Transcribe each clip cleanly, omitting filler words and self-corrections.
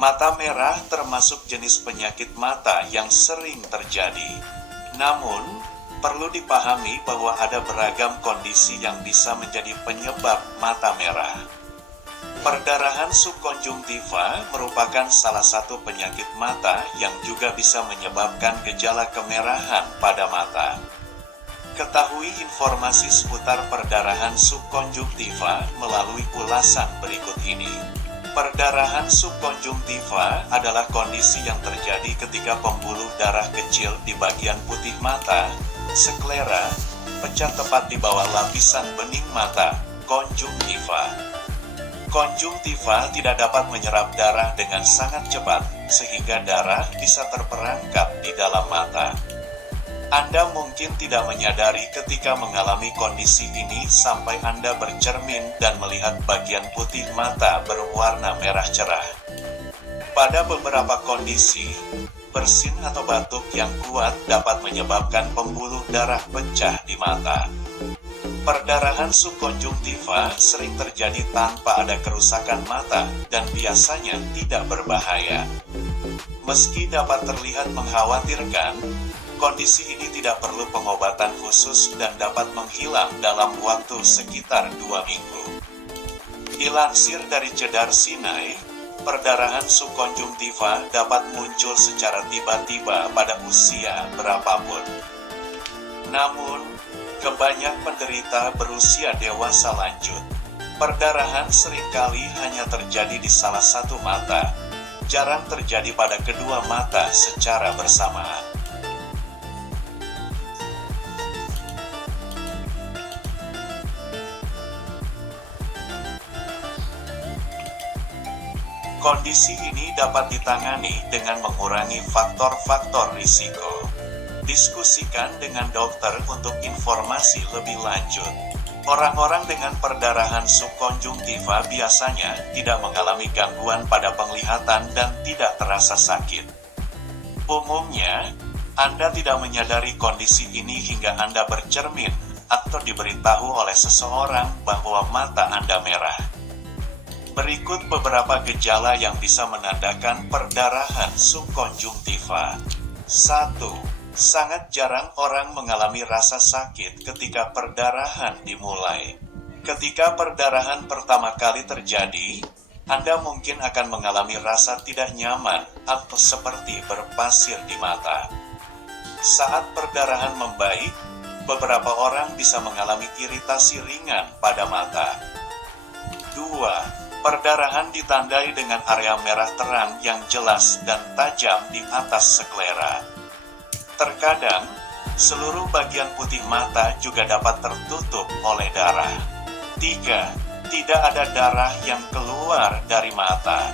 Mata merah termasuk jenis penyakit mata yang sering terjadi. Namun, perlu dipahami bahwa ada beragam kondisi yang bisa menjadi penyebab mata merah. Perdarahan subkonjungtiva merupakan salah satu penyakit mata yang juga bisa menyebabkan gejala kemerahan pada mata. Ketahui informasi seputar perdarahan subkonjungtiva melalui ulasan berikut ini. Perdarahan subkonjungtiva adalah kondisi yang terjadi ketika pembuluh darah kecil di bagian putih mata, sklera, pecah tepat di bawah lapisan bening mata, konjungtiva. Konjungtiva tidak dapat menyerap darah dengan sangat cepat, sehingga darah bisa terperangkap di dalam mata. Anda mungkin tidak menyadari ketika mengalami kondisi ini sampai Anda bercermin dan melihat bagian putih mata berwarna merah cerah. Pada beberapa kondisi, bersin atau batuk yang kuat dapat menyebabkan pembuluh darah pecah di mata. Perdarahan subkonjungtiva sering terjadi tanpa ada kerusakan mata dan biasanya tidak berbahaya. Meski dapat terlihat mengkhawatirkan, kondisi ini tidak perlu pengobatan khusus dan dapat menghilang dalam waktu sekitar 2 minggu. Dilansir dari Cedar Sinai, perdarahan subkonjungtiva dapat muncul secara tiba-tiba pada usia berapapun. Namun, kebanyak penderita berusia dewasa lanjut. Perdarahan seringkali hanya terjadi di salah satu mata, jarang terjadi pada kedua mata secara bersamaan. Kondisi ini dapat ditangani dengan mengurangi faktor-faktor risiko. Diskusikan dengan dokter untuk informasi lebih lanjut. Orang-orang dengan perdarahan subkonjungtiva biasanya tidak mengalami gangguan pada penglihatan dan tidak terasa sakit. Umumnya, Anda tidak menyadari kondisi ini hingga Anda bercermin atau diberitahu oleh seseorang bahwa mata Anda merah. Berikut beberapa gejala yang bisa menandakan perdarahan subkonjungtiva. 1. Sangat jarang orang mengalami rasa sakit ketika perdarahan dimulai. Ketika perdarahan pertama kali terjadi, Anda mungkin akan mengalami rasa tidak nyaman atau seperti berpasir di mata. Saat perdarahan membaik, beberapa orang bisa mengalami iritasi ringan pada mata. 2. Perdarahan ditandai dengan area merah terang yang jelas dan tajam di atas sklera. Terkadang, seluruh bagian putih mata juga dapat tertutup oleh darah. 3. Tidak ada darah yang keluar dari mata.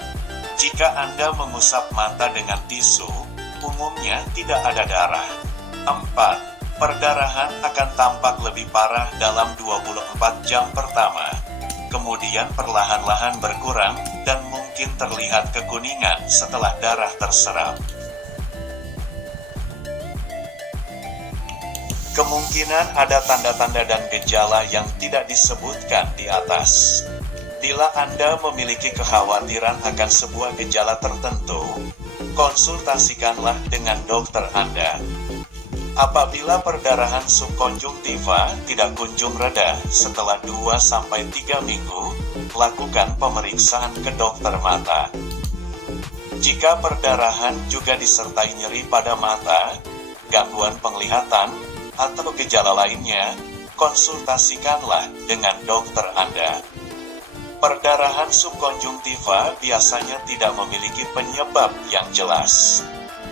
Jika Anda mengusap mata dengan tisu, umumnya tidak ada darah. 4. Perdarahan akan tampak lebih parah dalam 24 jam pertama. Kemudian perlahan-lahan berkurang dan mungkin terlihat kekuningan setelah darah terserap. Kemungkinan ada tanda-tanda dan gejala yang tidak disebutkan di atas. Bila Anda memiliki kekhawatiran akan sebuah gejala tertentu, konsultasikanlah dengan dokter Anda. Apabila perdarahan subkonjungtiva tidak kunjung reda setelah 2-3 minggu, lakukan pemeriksaan ke dokter mata. Jika perdarahan juga disertai nyeri pada mata, gangguan penglihatan, atau gejala lainnya, konsultasikanlah dengan dokter Anda. Perdarahan subkonjungtiva biasanya tidak memiliki penyebab yang jelas.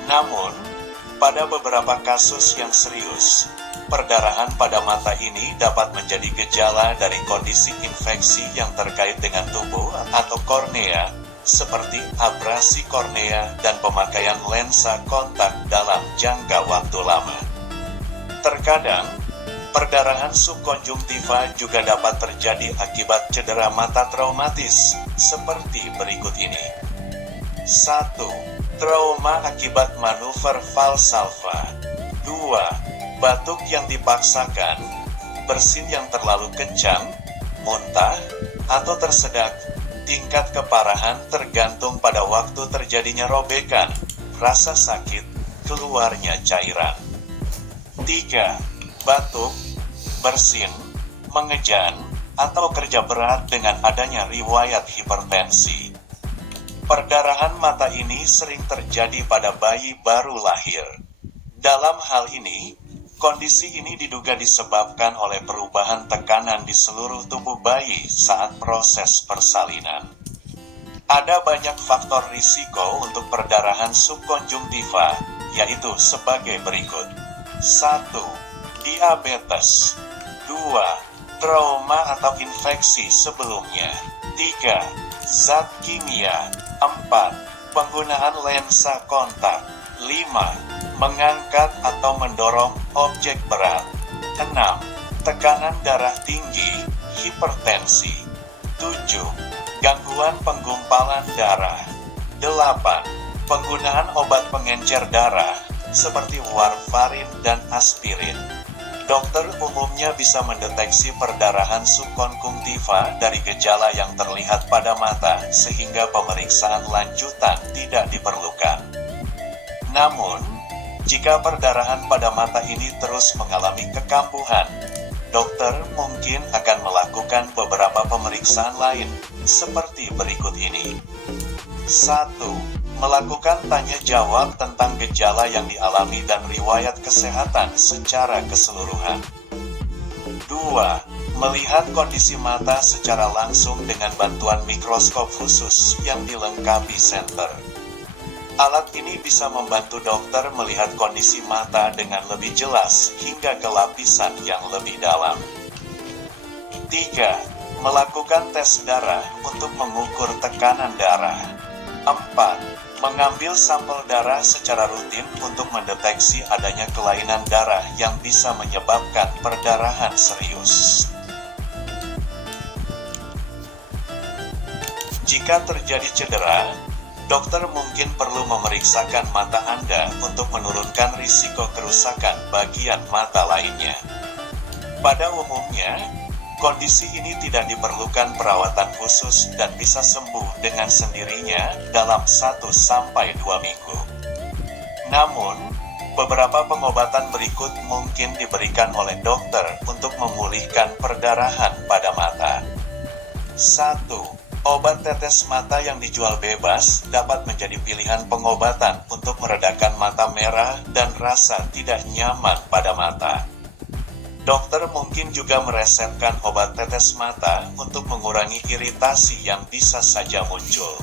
Namun, pada beberapa kasus yang serius, perdarahan pada mata ini dapat menjadi gejala dari kondisi infeksi yang terkait dengan tubuh atau kornea, seperti abrasi kornea dan pemakaian lensa kontak dalam jangka waktu lama. Terkadang, perdarahan subkonjungtiva juga dapat terjadi akibat cedera mata traumatis, seperti berikut ini. 1. Trauma akibat manuver Valsalva. 2. Batuk yang dipaksakan, bersin yang terlalu kencang, muntah, atau tersedak, Tingkat keparahan tergantung pada waktu terjadinya robekan, rasa sakit, keluarnya cairan. 3. Batuk, bersin, mengejan, atau kerja berat dengan adanya riwayat hipertensi. Perdarahan mata ini sering terjadi pada bayi baru lahir. Dalam hal ini, kondisi ini diduga disebabkan oleh perubahan tekanan di seluruh tubuh bayi saat proses persalinan. Ada banyak faktor risiko untuk perdarahan subkonjungtiva, yaitu sebagai berikut. 1. Diabetes. 2. Trauma atau infeksi sebelumnya. 3. Zat kimia. 4. Penggunaan lensa kontak. 5. Mengangkat atau mendorong objek berat. 6. Tekanan darah tinggi, hipertensi. 7. Gangguan penggumpalan darah. 8. Penggunaan obat pengencer darah, seperti warfarin dan aspirin. Dokter umumnya bisa mendeteksi perdarahan subkonjungtiva dari gejala yang terlihat pada mata, sehingga pemeriksaan lanjutan tidak diperlukan. Namun, jika perdarahan pada mata ini terus mengalami kekambuhan, dokter mungkin akan melakukan beberapa pemeriksaan lain, seperti berikut ini. 1. Melakukan tanya jawab tentang gejala yang dialami dan riwayat kesehatan secara keseluruhan. 2. Melihat kondisi mata secara langsung dengan bantuan mikroskop khusus yang dilengkapi senter. Alat ini bisa membantu dokter melihat kondisi mata dengan lebih jelas hingga ke lapisan yang lebih dalam. 3. Melakukan tes darah untuk mengukur tekanan darah. 4. Mengambil sampel darah secara rutin untuk mendeteksi adanya kelainan darah yang bisa menyebabkan perdarahan serius. Jika terjadi cedera, dokter mungkin perlu memeriksakan mata Anda untuk menurunkan risiko kerusakan bagian mata lainnya. Pada umumnya, kondisi ini tidak diperlukan perawatan khusus dan bisa sembuh dengan sendirinya dalam 1-2 minggu. Namun, beberapa pengobatan berikut mungkin diberikan oleh dokter untuk memulihkan perdarahan pada mata. 1. Obat tetes mata yang dijual bebas dapat menjadi pilihan pengobatan untuk meredakan mata merah dan rasa tidak nyaman pada mata. Dokter mungkin juga meresepkan obat tetes mata untuk mengurangi iritasi yang bisa saja muncul.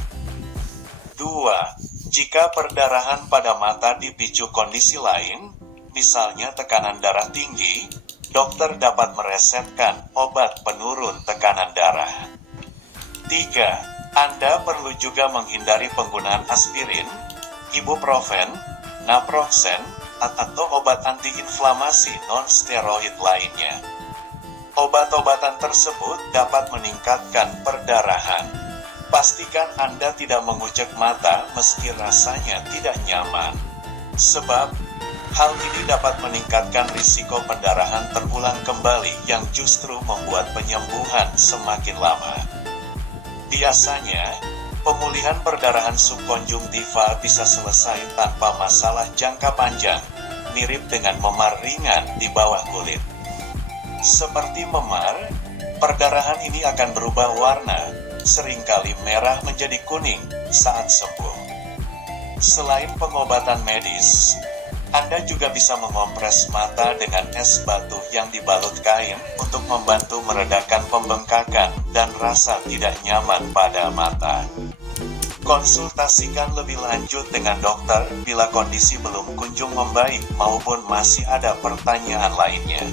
2. Jika perdarahan pada mata dipicu kondisi lain, misalnya tekanan darah tinggi, dokter dapat meresepkan obat penurun tekanan darah. 3. Anda perlu juga menghindari penggunaan aspirin, ibuprofen, naproxen, atau obat antiinflamasi non-steroid lainnya. Obat-obatan tersebut dapat meningkatkan perdarahan. Pastikan Anda tidak mengucek mata meski rasanya tidak nyaman. Sebab, hal ini dapat meningkatkan risiko pendarahan terulang kembali yang justru membuat penyembuhan semakin lama. Biasanya, pemulihan perdarahan subkonjungtiva bisa selesai tanpa masalah jangka panjang, mirip dengan memar ringan di bawah kulit. Seperti memar, perdarahan ini akan berubah warna, seringkali merah menjadi kuning saat sembuh. Selain pengobatan medis, Anda juga bisa mengompres mata dengan es batu yang dibalut kain untuk membantu meredakan pembengkakan dan rasa tidak nyaman pada mata. Konsultasikan lebih lanjut dengan dokter bila kondisi belum kunjung membaik maupun masih ada pertanyaan lainnya.